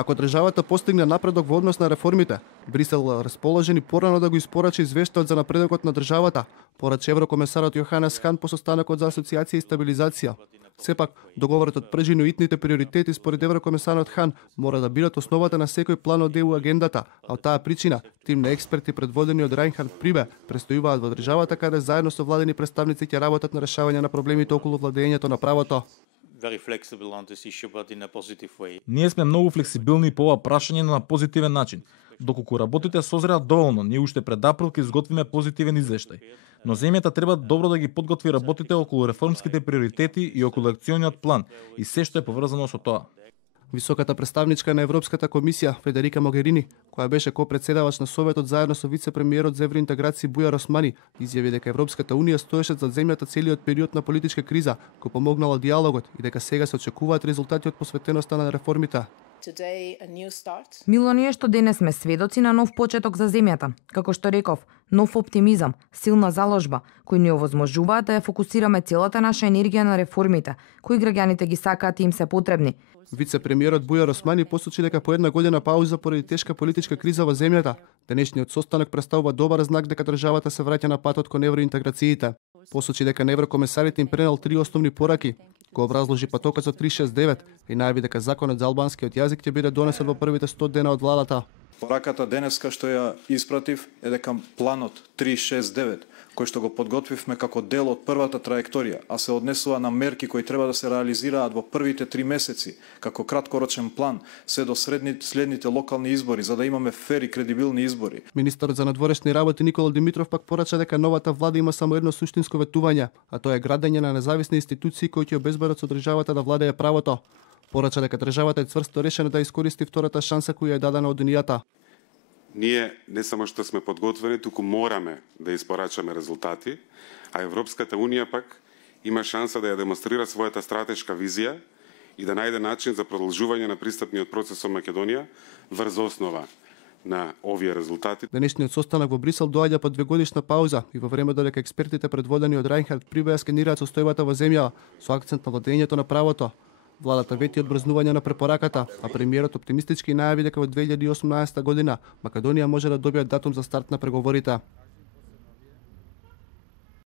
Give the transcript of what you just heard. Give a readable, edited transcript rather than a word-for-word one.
Ако државата постигне напредок во однос на реформите, Брисел расположен и порано да го испорачи извештајот за напредокот на државата, порача еврокомесарот Јоханес Хан по состанокот за асоциација и стабилизација. Сепак, договорот од прежино итните приоритети според еврокомесарот Хан мора да бидат основата на секој план од ЕУ агендата, а од таа причина тим на експерти предводени од Рајнхард Прибе престојуваат во државата каде заедно со владени представници ќе работат на решавање на проблемите околу владењето на правото. Ние сме многу флексибилни по ова прашање на позитивен начин. Доколку работите созреат доволно, ние уште пред април ќе изготвиме позитивен извештај. Но земјата треба добро да ги подготви работите околу реформските приоритети и околу акциониот план и се што е поврзано со тоа. Високата представничка на Европската комисија Федерика Могерини, која беше ко-председавач на Советот заедно со вице-премиерот за евроинтеграција Бујар Османи, изјави дека Европската унија стоеше зад земјата целиот период на политичка криза, кој помогнала диалогот и дека сега се очекуваат резултати од посветеноста на реформите. Мило ние што денес сме сведоци на нов почеток за земјата. Како што реков, нов оптимизам, силна заложба, кои ни овозможуваат да ја фокусираме целата наша енергија на реформите, кои граѓаните ги сакаат и им се потребни. Вице-премиерот Бујар Османи посочи дека по една година пауза поради тешка политичка криза во земјата, денешниот состанок представува добар знак дека државата се враќа на патот кон евроинтеграциите. Посочи дека на еврокомесарите им пренел 3 основни пораки, го образложи патокот 369 и најави дека законот за албанскиот јазик ќе биде донесен во првите 100 дена од владата. Пораката денеска што ја испратив е дека планот 369, кој што го подготвивме како дел од првата траекторија, а се однесува на мерки кои треба да се реализираат во првите 3 месеци, како краткорочен план, се до следните локални избори, за да имаме фер и кредибилни избори. Министерот за надворешни работи Никола Димитров пак порача дека новата влада има само едно суштинско ветување, а тоа е градење на независни институции кои ќе обезбедат со државата да владее правото. Порача дека државата е цврсто решена да искористи втората шанса која е дадена од Унијата. Ние не само што сме подготвени, туку мораме да испорачаме резултати, а Европската Унија пак има шанса да ја демонстрира својата стратешка визија и да најде начин за продолжување на пристапниот процес со Македонија врз основа на овие резултати. Денешниот состанок во Брисел доаѓа по 2-годишна пауза и во време додека експертите предводени од Рајнхард Прибе скенираат состојбата во земја со акцент на владењето на правото. Владата вети одбрзнување на препораката, а премиерот оптимистички најави дека во 2018 година Македонија може да добие датум за старт на преговорите.